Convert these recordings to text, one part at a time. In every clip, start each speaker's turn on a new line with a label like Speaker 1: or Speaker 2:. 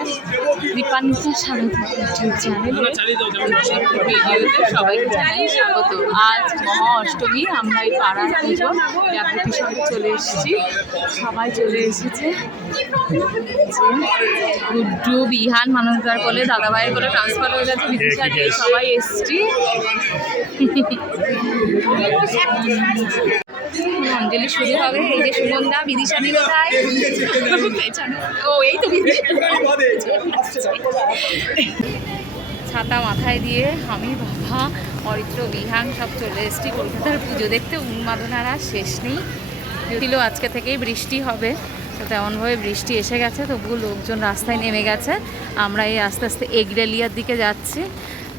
Speaker 1: নমস্কার দীপান্বিতা স্বাগত ভিডিওতে সবাইকে জানাই স্বাগত। আজ মহা অষ্টমী, আমরা এই পাড়ার পুজো জাগৃতির সঙ্গে চলে এসেছি। সবাই চলে এসেছে। গুড্ডু বিহান মানুষদার বলে, দাদাভাইয়ের বলে, ট্রান্সফার হয়ে গেছে বিদিশা সবাই এসছি। অঞ্জলি শুরু হবে। এই যে সুমনদা বিদিশা দি কোথায় পেছনে ও, এই তো ছাতা মাথায় দিয়ে আমি, বাবা, অরিত্র, বিহান সব চলে এসেছি কলকাতার পুজো দেখতে। উন্মাদনার আর শেষ নেই। ছিল আজকে থেকেই বৃষ্টি হবে। তো তেমনভাবে বৃষ্টি এসে গেছে, তবুও লোকজন রাস্তায় নেমে গেছে। আমরা এই আস্তে আস্তে এগরেলিয়ার দিকে যাচ্ছি।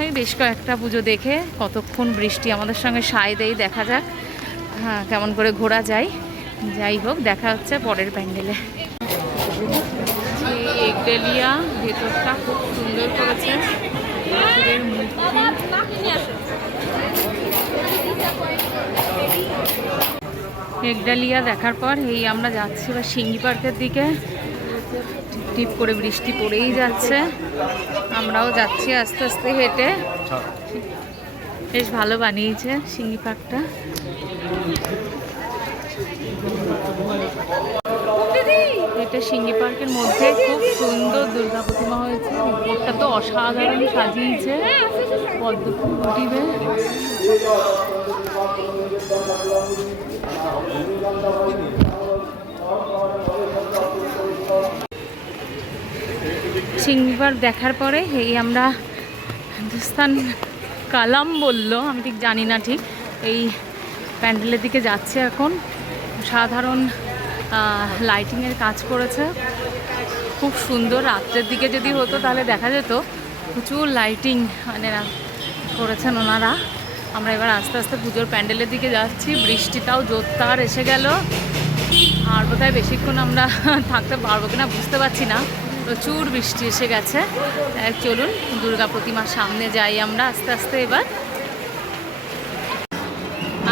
Speaker 1: এই বেশ কয়েকটা পুজো দেখে কতক্ষণ বৃষ্টি আমাদের সঙ্গে সায় দেয় দেখা যাক। হ্যাঁ কেমন করে ঘোরা যায়? যাই হোক দেখা হচ্ছে পরের প্যান্ডেলে। এই এগডেলিয়া ভেতরটা খুব সুন্দর করেছে। এগডালিয়া দেখার পর এই আমরা যাচ্ছি এবার সিঙ্গি পার্কের দিকে। টিপ টিপ করে বৃষ্টি পড়েই যাচ্ছে। আমরাও যাচ্ছি আস্তে আস্তে হেঁটে। বেশ ভালো বানিয়েছে সিঙ্গি পার্কটা। এটা সিঙ্গি পার্কের মধ্যে খুব সুন্দর দুর্গা প্রতিমা হয়েছে। উপরটা তো অসাধারণ সাজিয়েছে। পদ্ম ফুল সিঙ্গি পার্ক দেখার পরে এই আমরা হিন্দুস্তান কালাম বলল আমি ঠিক জানি না ঠিক। এই প্যান্ডেলের দিকে যাচ্ছে এখন। সাধারণ লাইটিংয়ের কাজ করেছে। খুব সুন্দর, রাত্রের দিকে যদি হতো তাহলে দেখা যেত। প্রচুর লাইটিং মানে করেছেন ওনারা। আমরা এবার আস্তে আস্তে পুজোর প্যান্ডেলের দিকে যাচ্ছি। বৃষ্টিটাও জোরদার এসে গেল। আর বোধহয় বেশিক্ষণ আমরা থাকতে পারব কিনা বুঝতে পারছি না। প্রচুর বৃষ্টি এসে গেছে। চলুন, দুর্গা প্রতিমার সামনে যাই আমরা আস্তে আস্তে এবার।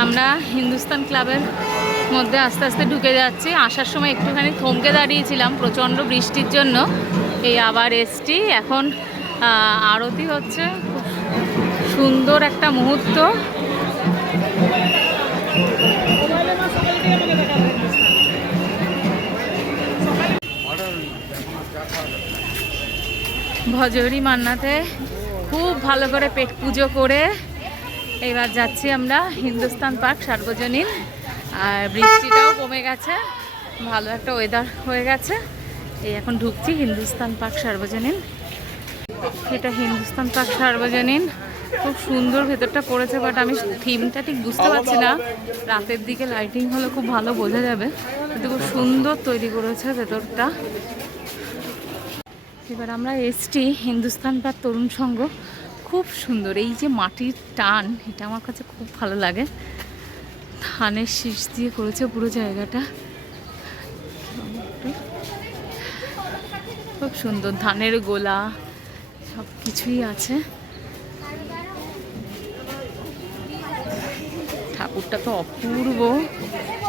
Speaker 1: আমরা হিন্দুস্তান ক্লাবের মধ্যে আস্তে আস্তে ঢুকে যাচ্ছি। আসার সময় একটুখানি থমকে দাঁড়িয়েছিলাম প্রচণ্ড বৃষ্টির জন্য। এই আবার এসছি। এখন আরতি হচ্ছে। সুন্দর একটা মুহূর্ত। ভজহরি মান্নাতে খুব ভালো করে পেট পুজো করে এবার যাচ্ছি আমরা হিন্দুস্তান পার্ক সার্বজনীন। আর বৃষ্টিটাও কমে গেছে। ভালো একটা ওয়েদার হয়ে গেছে। এই এখন ঢুকছি হিন্দুস্তান পার্ক সার্বজনীন। এটা হিন্দুস্তান পার্ক সার্বজনীন। খুব সুন্দর ভেতরটা পড়েছে বাট আমি থিমটা ঠিক বুঝতে পারছি না। রাতের দিকে লাইটিং হলে খুব ভালো বোঝা যাবে। কিন্তু খুব সুন্দর তৈরি করেছে ভেতরটা। এবার আমরা এসছি হিন্দুস্তান পার্ক তরুণ সংঘ। খুব সুন্দর। এই যে মাটির টান, এটা আমার কাছে খুব ভালো লাগে। ধানের শীষ দিয়ে করেছে পুরো জায়গাটা। খুব সুন্দর, ধানের গোলা সব কিছুই আছে। ঠাকুরটা তো অপূর্ব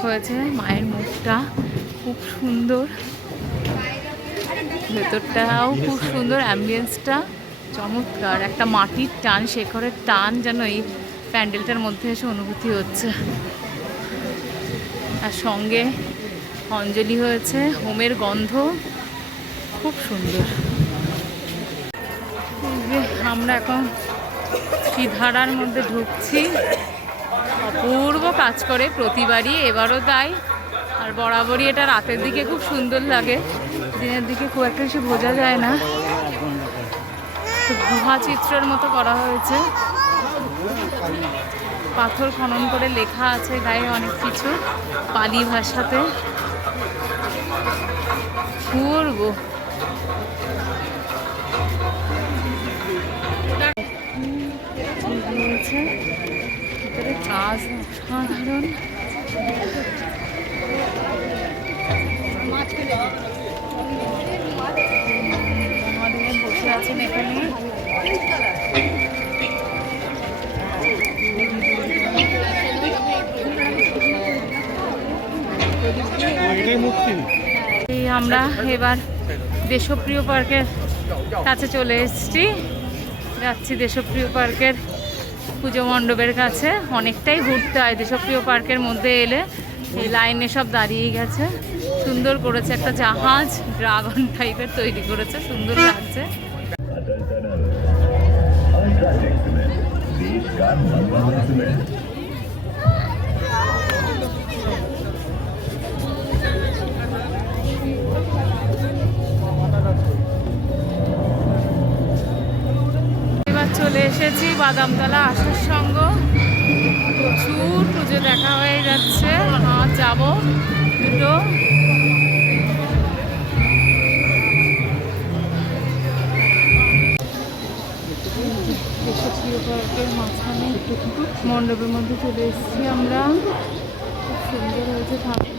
Speaker 1: হয়েছে, মায়ের মুখটা খুব সুন্দর। ভেতরটাও খুব সুন্দর অ্যাম্বিয়েন্সটা চমৎকার, একটা মাটির টান, শেখরের টান যেন এই প্যান্ডেলটার মধ্যে এসে অনুভূতি হচ্ছে। আর সঙ্গে অঞ্জলি হয়েছে, হোমের গন্ধ, খুব সুন্দর। আমরা এখন শ্রীধারার মধ্যে ঢুকছি। অপূর্ব কাজ করে, প্রতিবারই এবারও তাই। আর বরাবরই এটা রাতের দিকে খুব সুন্দর লাগে। দিনের দিকে খুব একটা বেশি বোঝা যায় না। গুহা চিত্রের মতো করা হয়েছে। পাথর খনন করে লেখা আছে গায়ে অনেক কিছু, পালি ভাষাতে। পূর্ব রয়েছে ভিতরে মহাদেব বসে আছেন এখানে। আমরা এবার দেশপ্রিয় পার্কের কাছে চলে এসেছি। যাচ্ছি দেশপ্রিয় পার্কের পুজো মণ্ডপের কাছে। অনেকটাই ঘুরতে হয়। দেশপ্রিয় পার্কের মধ্যে এলে এই লাইনে সব দাঁড়িয়ে গেছে। সুন্দর করেছে, একটা জাহাজ ড্রাগন টাইপের তৈরি করেছে, সুন্দর লাগছে। এবার চলে এসেছি বাদামতলা আসার সঙ্গ প্রচুর পুজো দেখা হয়ে যাচ্ছে। যাব দুটো। দেশপ্রিয় পার্কের মাঝখানে মণ্ডপের মধ্যে চলে এসেছি আমরা। খুব সুন্দর হয়েছে ঠাকুর।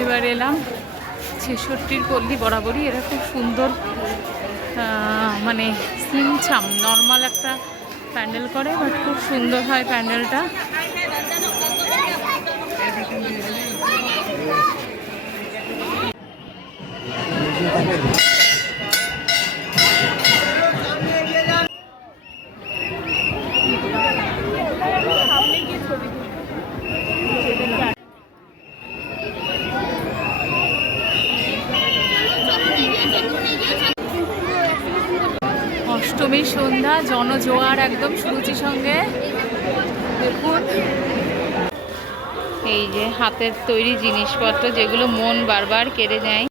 Speaker 1: এবার এলাম ছেষট্টির পল্লী বরাবরই। এরা খুব সুন্দর মানে সিমছাম নর্মাল একটা প্যান্ডেল করে, বাট খুব সুন্দর হয় প্যান্ডেলটা। অষ্টমীর সন্ধ্যা, জনজোয়ার একদম সুরুচির সঙ্গে। দেখুন। এই যে হাতের তৈরি জিনিসপত্র যেগুলো মন বারবার কেড়ে নেয়।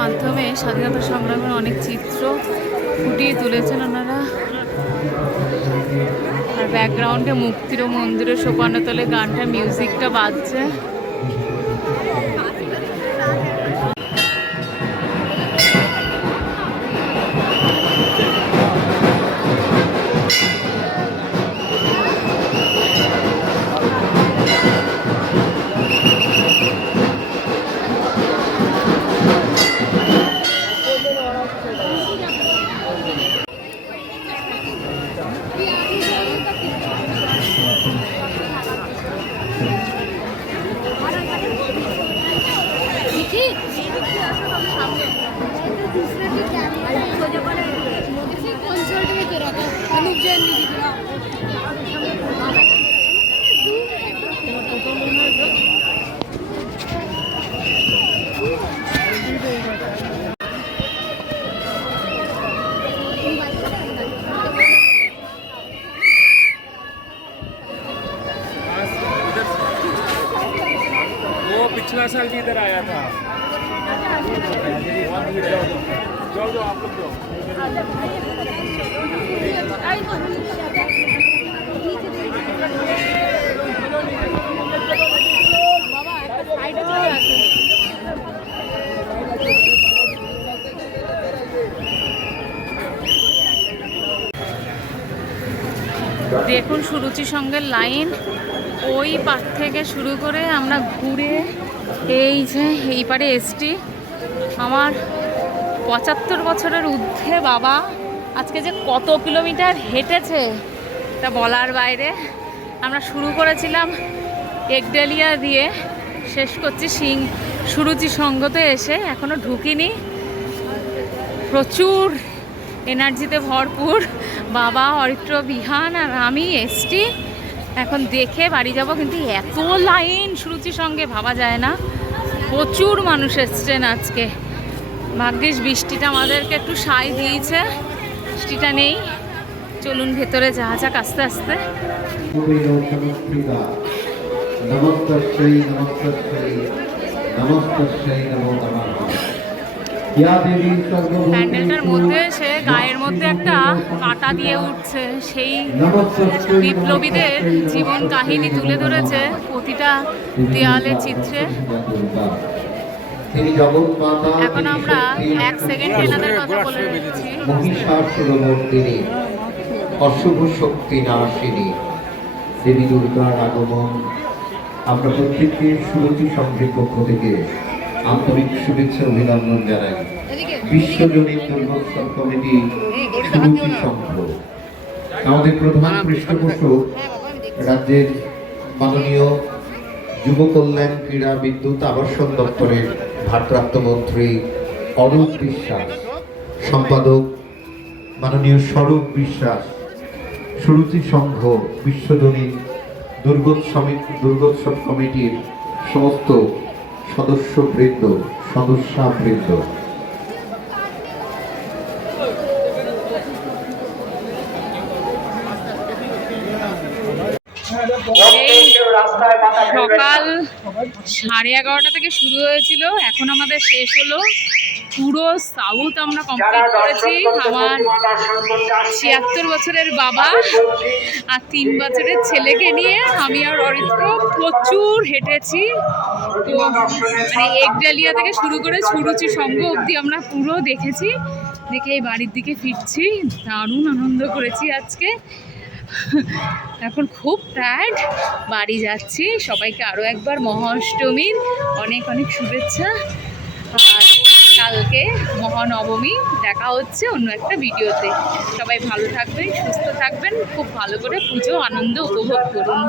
Speaker 1: মাধ্যমে স্বাধীনতা সংগ্রামের অনেক চিত্র ফুটিয়ে তুলেছেন ওনারা। আর ব্যাকগ্রাউন্ডে মুক্তির মন্দিরের সোপানতলে গানটা মিউজিকটা বাজছে।
Speaker 2: आया था जाओ जाओ आप लोग जाओ
Speaker 1: দেখুন সুরুচি সঙ্গে লাইন ওই পার থেকে শুরু করে আমরা ঘুরে এই যে, এই পারে এসটি আমার পঁচাত্তর বছরের ঊর্ধ্বে বাবা আজকে যে কত কিলোমিটার হেঁটেছে, তা বলার বাইরে। আমরা শুরু করেছিলাম একডেলিয়া দিয়ে, শেষ করছি সিং, সুরুচি সঙ্গতে এসে এখনও ঢুকিনি। প্রচুর এনার্জিতে ভরপুর বাবা, অরিত্র, বিহান আর আমি এসটি এখন দেখে বাড়ি যাব, কিন্তু এত লাইন সুরুচির সঙ্গে ভাবা যায় না। প্রচুর মানুষ এসছেন আজকে। ভাগ্যিস বৃষ্টিটা আমাদেরকে একটু সাই দিয়েছে, বৃষ্টিটা নেই। চলুন ভেতরে যা যাক আস্তে আস্তে।
Speaker 3: নমস্কার নমস্কার নমস্কার
Speaker 1: প্যান্ডেলটার মধ্যে এসে গায়ের মধ্যে একটা কাঁটা দিয়ে উঠছে। সেই বিপ্লবীদের জীবন কাহিনী তুলে ধরেছে প্রতিটা দেয়ালের চিত্রে। এখন আমরা এক সেকেন্ড এনাদের কথা বলে রেখেছি
Speaker 3: মহিষাসুরমর্দিনী অশুভ শক্তি নাশিনী দেবী দুর্গার আগমন। আমরা প্রত্যেককে সুরতি সংঘের পক্ষ থেকে আন্তরিক শুভেচ্ছা অভিনন্দন জানাই। বিশ্বজনীন দুর্গোৎসব কমিটি সুরতি সংঘ আমাদের প্রধান পৃষ্ঠপোষক রাজ্যের মাননীয় যুব কল্যাণ ক্রীড়া বিদ্যুৎ আবাসন দপ্তরের ভারপ্রাপ্ত মন্ত্রী অরূপ বিশ্বাস সম্পাদক মাননীয় স্বরূপ বিশ্বাস। সুরুচি সংঘ বিশ্বজনীন দুর্গোৎসব দুর্গোৎসব কমিটির সমস্ত সদস্যবৃন্দ সদস্যাবৃন্দ
Speaker 1: সকাল সাড়ে এগারোটা থেকে শুরু হয়েছিল এখন আমাদের শেষ হলো। পুরো সাউথ আমরা কমপ্লিট করেছি। আমার ছিয়াত্তর বছরের বাবা আর তিন বছরের ছেলেকে নিয়ে আমি আর অরিত্র প্রচুর হেঁটেছি। তো মানে একডালিয়া থেকে শুরু করে সুরুচি সঙ্গ অবধি আমরা পুরো দেখেছি। দেখে এই বাড়ির দিকে ফিরছি দারুণ আনন্দ করেছি আজকে। এখন খুব টায়ার্ড বাড়ি যাচ্ছি। সবাইকে আরও একবার মহাষ্টমীর অনেক অনেক শুভেচ্ছা। কালকে মহানবমী। দেখা হচ্ছে অন্য একটা ভিডিওতে। সবাই ভালো থাকবেন, সুস্থ থাকবেন, খুব ভালো করে পুজো, আনন্দ উপভোগ করুন।